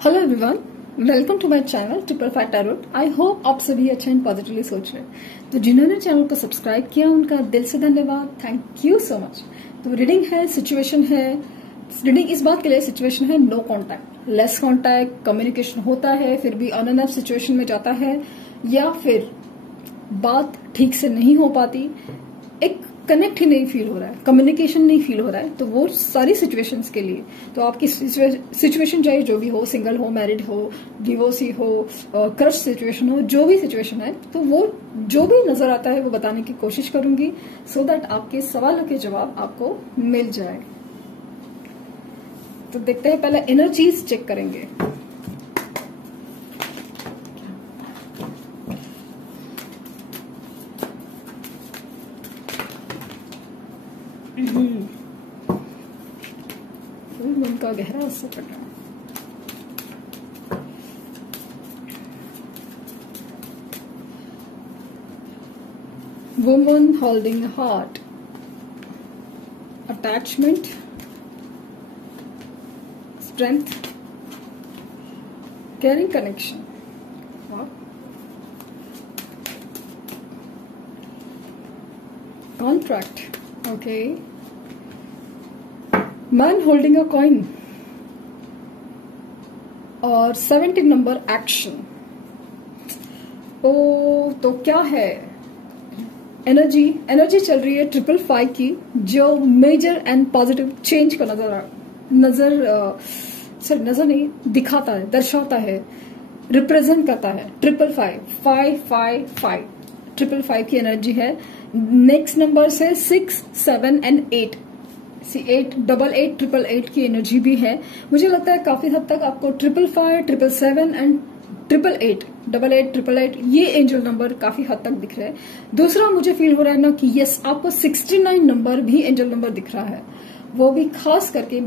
Hello everyone, welcome to my channel triple five tarot. I hope आप सभी अच्छे and positively सोच रहे हैं। तो जिन्होंने चैनल को सब्सक्राइब किया उनका दिल से धन्यवाद, थैंक यू सो मच। तो रीडिंग है, सिचुएशन है। रीडिंग इस बात के लिए सिचुएशन है no contact, less contact, communication होता है फिर भी ऑन एंड ऑफ सिचुएशन में जाता है, या फिर बात ठीक से नहीं हो पाती, एक कनेक्ट ही नहीं फील हो रहा है, कम्युनिकेशन नहीं फील हो रहा है। तो वो सारी सिचुएशंस के लिए, तो आपकी सिचुएशन चाहे जो भी हो, सिंगल हो, मैरिड हो, डिवोर्सी हो, क्रश सिचुएशन हो, जो भी सिचुएशन है, तो वो जो भी नजर आता है वो बताने की कोशिश करूंगी सो दैट आपके सवालों के जवाब आपको मिल जाए। तो देखते हैं, पहले एनर्जीज चेक करेंगे। मन का गहरा असर पड़ रहा है। Woman holding heart, attachment, strength, caring connection, contract, okay, man holding a coin और 17 नंबर एक्शन। तो क्या है एनर्जी चल रही है 555 की, जो मेजर एंड पॉजिटिव चेंज का नजर नहीं दिखाता है, दर्शाता है, रिप्रेजेंट करता है। 555 555 की एनर्जी है। नेक्स्ट नंबर से 6, 7 एंड 8 888 888 की एनर्जी भी है। मुझे लगता है काफी हद तक आपको 555 777 एंड 888 888 ये एंजल नंबर काफी हद तक दिख रहे हैं। दूसरा मुझे फील हो रहा है ना कि यस, आपको 69 नंबर भी एंजल नंबर दिख रहा है, वो भी खास करके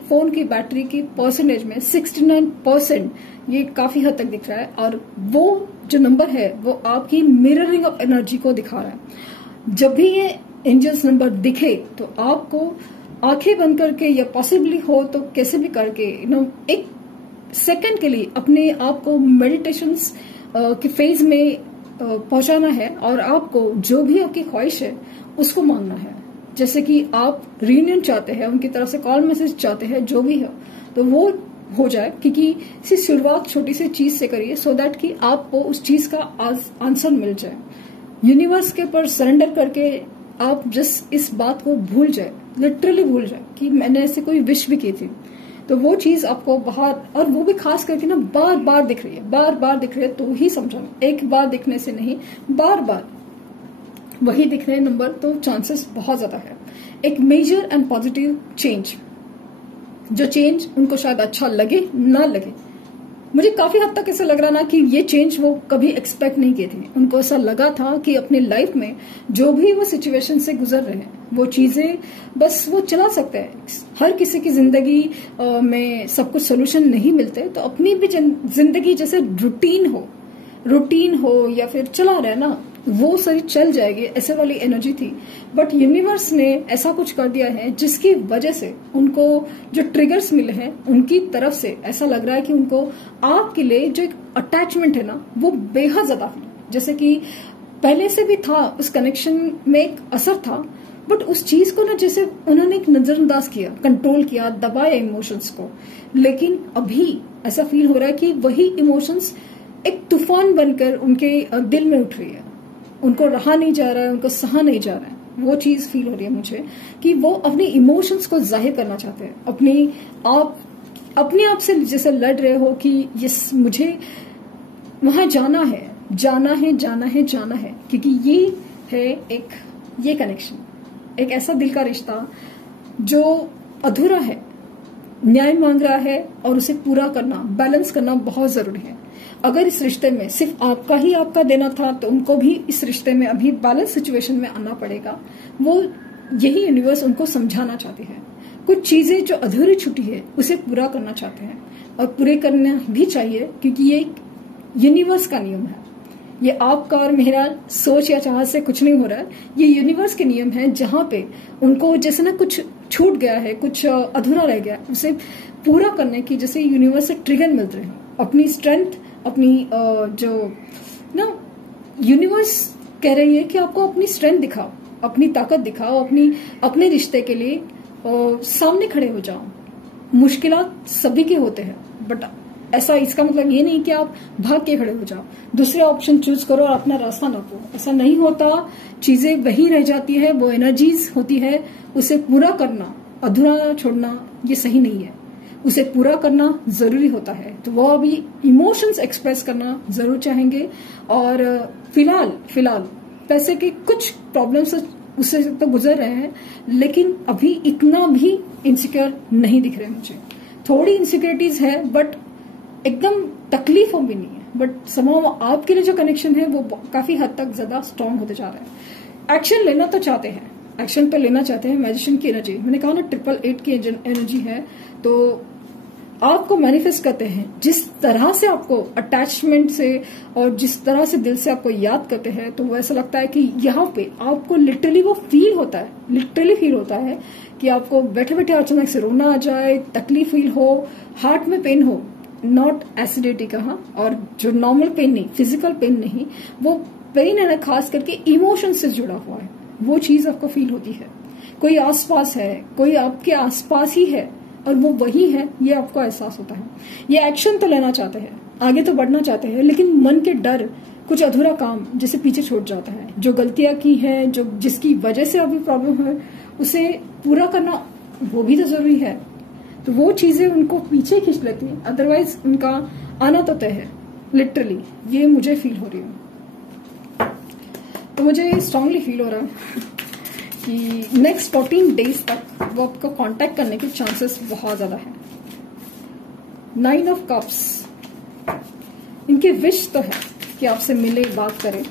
फोन की बैटरी की परसेंटेज में 69% ये काफी हद तक दिख रहा है। और वो जो नंबर है वो आपकी मिररिंग ऑफ एनर्जी को दिखा रहा है। जब भी ये एंजल्स नंबर दिखे तो आपको आंखें बंद करके या पॉसिबली हो तो कैसे भी करके एक सेकंड के लिए अपने आप को मेडिटेशंस के फेज में पहुंचाना है, और आपको जो भी आपकी ख्वाहिश है उसको मांगना है। जैसे कि आप रीयूनियन चाहते हैं, उनकी तरफ से कॉल मैसेज चाहते हैं, जो भी हो तो वो हो जाए, क्योंकि इसी शुरुआत छोटी सी चीज से करिए सो दैट कि आपको उस चीज का आंसर मिल जाए। यूनिवर्स के ऊपर सरेंडर करके आप जस्ट इस बात को भूल जाए, लिटरली भूल जाए कि मैंने ऐसे कोई विश भी की थी, तो वो चीज आपको बाहर, और वो भी खास करके ना बार बार दिख रही है, तो ही समझाना। एक बार दिखने से नहीं, बार बार वही दिख रहे नंबर, तो चांसेस बहुत ज्यादा है एक मेजर एंड पॉजिटिव चेंज। जो चेंज उनको शायद अच्छा लगे ना लगे, मुझे काफी हद तक ऐसा लग रहा ना कि ये चेंज वो कभी एक्सपेक्ट नहीं किए थे। उनको ऐसा लगा था कि अपनी लाइफ में जो भी वो सिचुएशन से गुजर रहे हैं वो चीजें बस वो चला सकते हैं। हर किसी की जिंदगी में सब कुछ सोल्यूशन नहीं मिलते, तो अपनी भी जिंदगी जैसे रूटीन हो या फिर चला रहे ना, वो सारी चल जाएगी, ऐसे वाली एनर्जी थी। बट यूनिवर्स ने ऐसा कुछ कर दिया है जिसकी वजह से उनको जो ट्रिगर्स मिले हैं उनकी तरफ से ऐसा लग रहा है कि उनको आपके लिए जो एक अटैचमेंट है ना वो बेहद ज्यादा, जैसे कि पहले से भी था, उस कनेक्शन में एक असर था, बट उस चीज को ना जैसे उन्होंने एक नजरअंदाज किया, कंट्रोल किया, दबाया इमोशंस को। लेकिन अभी ऐसा फील हो रहा है कि वही इमोशंस एक तूफान बनकर उनके दिल में उठ रही है, उनको रहा नहीं जा रहा है, उनको सहा नहीं जा रहा है। वो चीज फील हो रही है मुझे कि वो अपने इमोशंस को जाहिर करना चाहते हैं, अपने आप से जैसे लड़ रहे हो कि यस, मुझे वहां जाना है, क्योंकि ये है ये कनेक्शन, एक ऐसा दिल का रिश्ता जो अधूरा है, न्याय मांग रहा है, और उसे पूरा करना, बैलेंस करना बहुत जरूरी है। अगर इस रिश्ते में सिर्फ आपका देना था तो उनको भी इस रिश्ते में अभी बैलेंस सिचुएशन में आना पड़ेगा। वो यही यूनिवर्स उनको समझाना चाहती है। कुछ चीजें जो अधूरी छुट्टी है उसे पूरा करना चाहते हैं, और पूरे करना भी चाहिए, क्योंकि ये यूनिवर्स का नियम है। ये आपका और मेरा सोच या चाहत से कुछ नहीं हो रहा है, ये यूनिवर्स के नियम है, जहां पे उनको जैसे ना कुछ छूट गया है, कुछ अधूरा रह गया, उसे पूरा करने की जैसे यूनिवर्स से ट्रिगर मिल रहे हैं। अपनी स्ट्रेंथ, अपनी जो ना यूनिवर्स कह रही है कि आपको अपनी स्ट्रेंथ दिखाओ, अपनी ताकत दिखाओ, अपने रिश्ते के लिए सामने खड़े हो जाओ। मुश्किलात सभी के होते हैं, बट ऐसा इसका मतलब ये नहीं कि आप भाग के खड़े हो जाओ, दूसरे ऑप्शन चूज करो और अपना रास्ता नापो। ऐसा नहीं होता, चीजें वही रह जाती है, वो एनर्जीज होती है, उसे पूरा करना, अधूरा छोड़ना ये सही नहीं है, उसे पूरा करना जरूरी होता है। तो वो अभी इमोशंस एक्सप्रेस करना जरूर चाहेंगे और फिलहाल पैसे के कुछ प्रॉब्लम्स उससे तो गुजर रहे हैं, लेकिन अभी इतना भी इनसिक्योर नहीं दिख रहे मुझे। थोड़ी इनसिक्योरिटीज है बट एकदम तकलीफ भी नहीं है, बट समाव आपके लिए जो कनेक्शन है वो काफी हद तक ज्यादा स्ट्रांग होते जा रहे हैं। एक्शन लेना तो चाहते हैं, एक्शन पे लेना चाहते हैं। मैजिशियन की एनर्जी, मैंने कहा ना 888 की एनर्जी है, तो आपको मैनिफेस्ट करते हैं। जिस तरह से आपको अटैचमेंट से और जिस तरह से दिल से आपको याद करते हैं, तो वो ऐसा लगता है कि यहाँ पे आपको लिटरली वो फील होता है कि आपको बैठे बैठे अचानक से रोना आ जाए, तकलीफ फील हो, हार्ट में पेन हो, नॉट एसिडिटी का, और जो नॉर्मल पेन नहीं, फिजिकल पेन नहीं, वो पेन है ना खास करके इमोशन से जुड़ा हुआ है, वो चीज आपको फील होती है। कोई आसपास है, कोई आपके आसपास ही है और वो वही है, ये आपको एहसास होता है। ये एक्शन तो लेना चाहते हैं, आगे तो बढ़ना चाहते हैं, लेकिन मन के डर, कुछ अधूरा काम जैसे पीछे छूट जाता है। जो गलतियां की है, जो जिसकी वजह से अभी प्रॉब्लम है, उसे पूरा करना वो भी तो जरूरी है। तो वो चीजें उनको पीछे खींच लेती हैं, अदरवाइज उनका आना तो तय है। लिटरली ये मुझे फील हो रही है, तो मुझे स्ट्रांगली फील हो रहा है कि नेक्स्ट 14 डेज तक वो आपको कांटेक्ट करने के चांसेस बहुत ज्यादा है। 9 ऑफ कप्स, इनके विश तो है कि आपसे मिले, बात करें।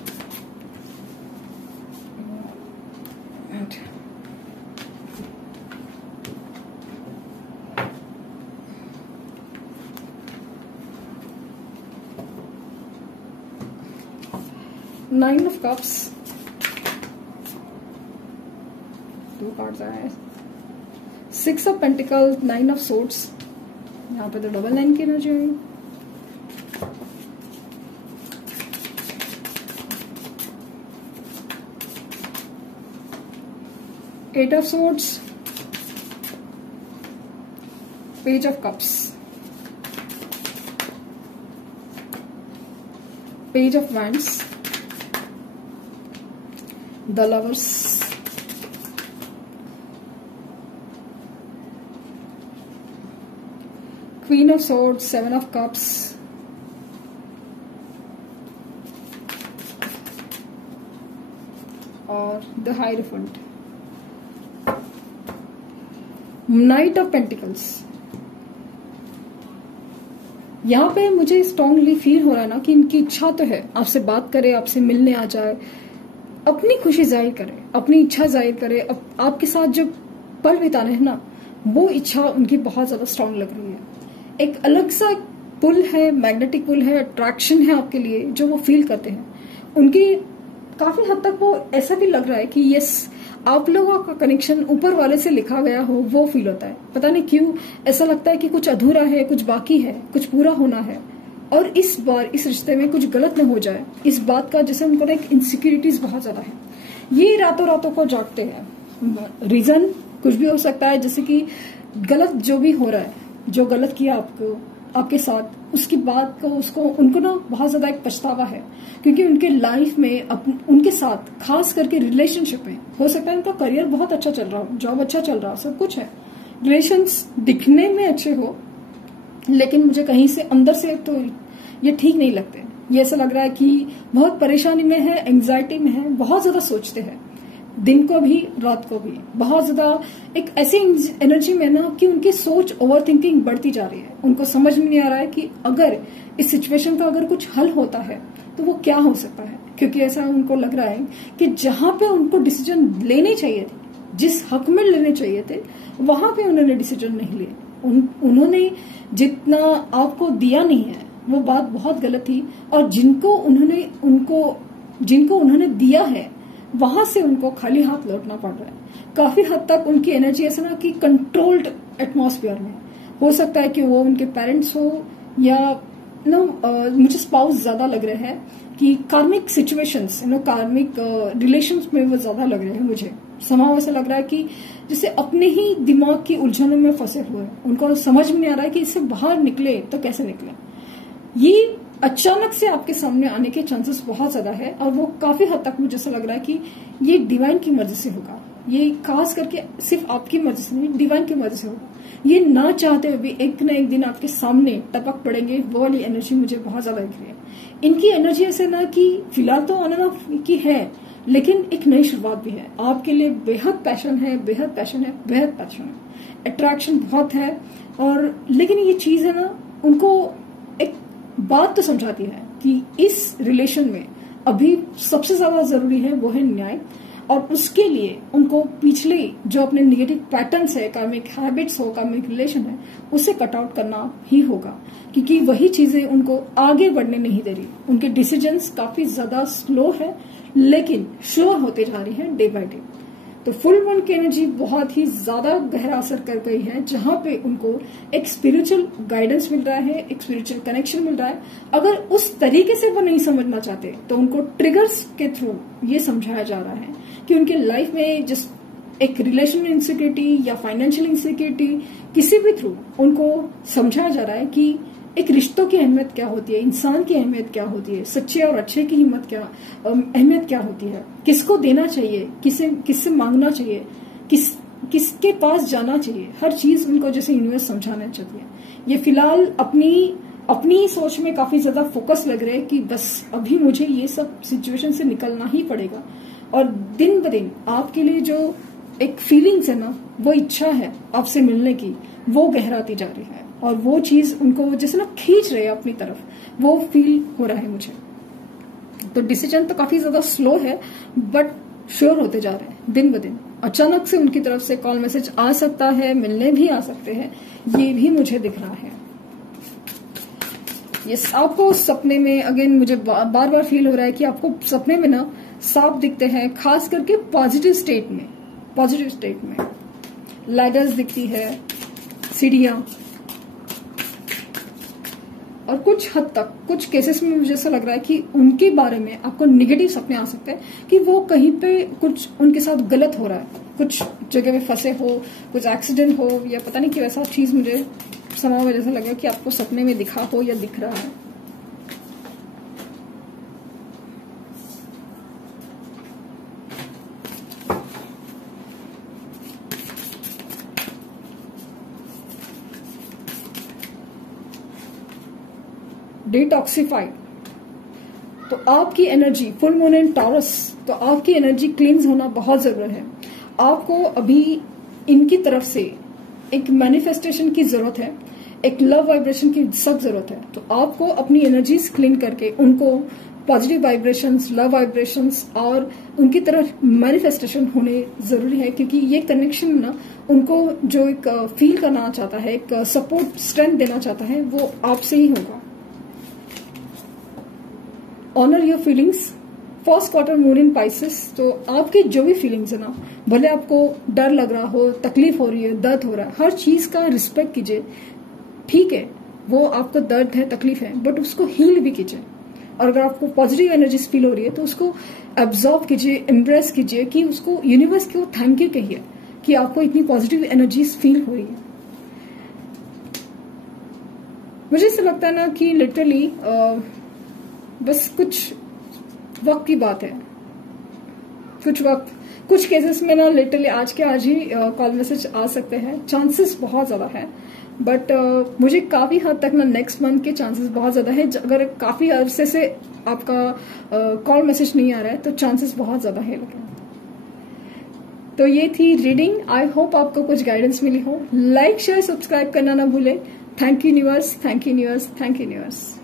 नाइन ऑफ कप्स, 2 कार्ड्स आए, 6 ऑफ पेंटिकल, 9 ऑफ सोर्ड्स, यहाँ पे तो डबल 9 की एनर्जी हुई। Eight of swords, page of cups, page of wands, the lovers, queen of swords, 7 of cups, और the hierophant, knight of pentacles. यहाँ पे मुझे स्ट्रांगली फील हो रहा है ना कि इनकी इच्छा तो है आपसे बात करे, आपसे मिलने आ जाए, अपनी खुशी जाहिर करे, अपनी इच्छा जाहिर करे, आपके साथ जो पल बिताने हैं ना, वो इच्छा उनकी बहुत ज्यादा स्ट्रांग लग रही है। एक अलग सा पुल है, मैग्नेटिक पुल है, अट्रैक्शन है आपके लिए, जो वो फील करते हैं। उनकी काफी हद तक वो ऐसा भी लग रहा है कि यस, आप लोगों का कनेक्शन ऊपर वाले से लिखा गया हो, वो फील होता है। पता नहीं क्यों ऐसा लगता है कि कुछ अधूरा है, कुछ बाकी है, कुछ पूरा होना है, और इस बार इस रिश्ते में कुछ गलत न हो जाए, इस बात का जैसे उनको ना एक इनसिक्योरिटीज बहुत ज्यादा है। ये रातों रातों को जागते हैं। रीजन कुछ भी हो सकता है, जैसे कि गलत जो भी हो रहा है, जो गलत किया आपके साथ, उसकी बात को उनको ना बहुत ज्यादा एक पछतावा है, क्योंकि उनके लाइफ में उनके साथ खास करके रिलेशनशिप में हो सकता है उनका करियर बहुत अच्छा चल रहा हो, जॉब अच्छा चल रहा हो, सब कुछ है, रिलेशंस दिखने में अच्छे हो, लेकिन मुझे कहीं से अंदर से तो ये ठीक नहीं लगते। ये ऐसा लग रहा है कि बहुत परेशानी में है, एंग्जाइटी में है, बहुत ज्यादा सोचते हैं, दिन को भी रात को भी, बहुत ज्यादा एक ऐसी एनर्जी में ना कि उनकी सोच, ओवर थिंकिंग बढ़ती जा रही है। उनको समझ में नहीं आ रहा है कि अगर इस सिचुएशन का अगर कुछ हल होता है तो वो क्या हो सकता है, क्योंकि ऐसा उनको लग रहा है कि जहां पे उनको डिसीजन लेने चाहिए थे, जिस हक में लेने चाहिए थे, वहां पे उन्होंने डिसीजन नहीं लिए। उन्होंने जितना आपको दिया नहीं है, वो बात बहुत गलत थी, और जिनको उन्होंने दिया है, वहां से उनको खाली हाथ लौटना पड़ रहा है। काफी हद तक उनकी एनर्जी ऐसा ना कि कंट्रोल्ड एटमॉस्फेयर में हो सकता है कि वो उनके पेरेंट्स हो या मुझे स्पाउस ज्यादा लग रहे हैं कि कार्मिक सिचुएशंस कार्मिक रिलेशंस में वो ज्यादा लग रहे हैं। मुझे समाव ऐसा लग रहा है कि जैसे अपने ही दिमाग की उलझनों में फंसे हुए हैं, उनको समझ में नहीं आ रहा है कि इससे बाहर निकले तो कैसे निकले। ये अचानक से आपके सामने आने के चांसेस बहुत ज्यादा है और वो काफी हद तक मुझे ऐसा लग रहा है कि ये डिवाइन की मर्जी से होगा। ये खास करके सिर्फ आपकी मर्जी से नहीं, डिवाइन की मर्जी से होगा। ये ना चाहते हुए भी एक न एक दिन आपके सामने टपक पड़ेंगे। वो वाली एनर्जी मुझे बहुत ज्यादा दिख रही है। इनकी एनर्जी ऐसे ना कि फिलहाल तो ऑन एंड ऑफ की है, लेकिन एक नई शुरुआत भी है आपके लिए। बेहद पैशन है, बेहद पैशन है, बेहद पैशन है, अट्रैक्शन बहुत है। और लेकिन ये चीज है ना, उनको एक बात तो समझाती है कि इस रिलेशन में अभी सबसे ज्यादा जरूरी है वो है न्याय। और उसके लिए उनको पिछले जो अपने निगेटिव पैटर्न्स है, कार्मिक हैबिट्स हो, कार्मिक रिलेशन है, उसे कट आउट करना ही होगा, क्योंकि वही चीजें उनको आगे बढ़ने नहीं दे रही। उनके डिसीजंस काफी ज्यादा स्लो है लेकिन श्योर होते जा रही है डे बाय डे। तो फुल मून की एनर्जी बहुत ही ज्यादा गहरा असर कर गई है, जहां पे उनको एक स्पिरिचुअल गाइडेंस मिल रहा है, एक स्पिरिचुअल कनेक्शन मिल रहा है। अगर उस तरीके से वो नहीं समझना चाहते तो उनको ट्रिगर्स के थ्रू ये समझाया जा रहा है कि उनके लाइफ में जिस एक रिलेशन इनसिक्योरिटी या फाइनेंशियल इनसिक्योरिटी किसी भी थ्रू उनको समझाया जा रहा है कि एक रिश्तों की अहमियत क्या होती है, इंसान की अहमियत क्या होती है, सच्चे और अच्छे की अहमियत क्या होती है, किसको देना चाहिए, किससे मांगना चाहिए, किसके पास जाना चाहिए। हर चीज उनको जैसे यूनिवर्स समझाना चाहती है। ये फिलहाल अपनी सोच में काफी ज्यादा फोकस लग रहे हैं कि बस अभी मुझे ये सब सिचुएशन से निकलना ही पड़ेगा। और दिन ब दिन आपके लिए जो एक फीलिंग्स है ना, वो इच्छा है आपसे मिलने की, वो गहराती जा रही है और वो चीज उनको जैसे ना खींच रहे हैं अपनी तरफ, वो फील हो रहा है मुझे। तो डिसीजन तो काफी ज्यादा स्लो है बट श्योर होते जा रहे हैं दिन ब दिन। अचानक से उनकी तरफ से कॉल मैसेज आ सकता है, मिलने भी आ सकते हैं, ये भी मुझे दिख रहा है। ये आपको सपने में अगेन मुझे बार बार फील हो रहा है कि आपको सपने में ना सांप दिखते हैं, खास करके पॉजिटिव स्टेट में लैडर्स दिखती है, सीढ़ियां। और कुछ हद तक कुछ केसेस में मुझे ऐसा लग रहा है कि उनके बारे में आपको निगेटिव सपने आ सकते हैं कि वो कहीं पे कुछ उनके साथ गलत हो रहा है, कुछ जगह में फंसे हो, कुछ एक्सीडेंट हो या पता नहीं कि वैसा चीज मुझे समाव में जैसा लगा कि आपको सपने में दिखा हो या दिख रहा है। डिटॉक्सिफाइड, तो आपकी energy full moon in taurus, तो आपकी एनर्जी क्लींस होना बहुत जरूरी है। आपको अभी इनकी तरफ से एक मैनिफेस्टेशन की जरूरत है, एक लव वाइब्रेशन की सख्त जरूरत है। तो आपको अपनी एनर्जीज क्लीन करके उनको पॉजिटिव वाइब्रेशंस, लव वाइब्रेशंस और उनकी तरफ मैनिफेस्टेशन होने जरूरी है, क्योंकि ये कनेक्शन ना उनको जो एक फील करना चाहता है, एक सपोर्ट स्ट्रेंथ देना चाहता है, वो आपसे ही होगा। Honour your feelings, first quarter moon in Pisces, तो आपकी जो भी फीलिंग्स है ना, भले आपको डर लग रहा हो, तकलीफ हो रही है, दर्द हो रहा है, हर चीज का रिस्पेक्ट कीजिए। ठीक है, वो आपको दर्द है, तकलीफ है, बट उसको हील भी कीजिए। और अगर आपको पॉजिटिव एनर्जी फील हो रही है तो उसको एब्जॉर्व कीजिए, एम्ब्रेस कीजिए, कि उसको यूनिवर्स को थैंक यू कहिए कि आपको इतनी पॉजिटिव एनर्जी फील हो रही है। मुझे ऐसा लगता है ना कि लिटरली बस कुछ वक्त की बात है, कुछ वक्त, कुछ केसेस में ना लिटरली आज के आज ही कॉल मैसेज आ सकते हैं, चांसेस बहुत ज्यादा है। बट मुझे काफी हद तक ना नेक्स्ट मंथ के चांसेस बहुत ज्यादा है। अगर काफी अरसे से आपका कॉल मैसेज नहीं आ रहा है तो चांसेस बहुत ज्यादा है। लेकिन तो ये थी रीडिंग। आई होप आपको कुछ गाइडेंस मिली हो। लाइक शेयर सब्सक्राइब करना ना भूलें। Thank you universe, thank you universe, thank you universe.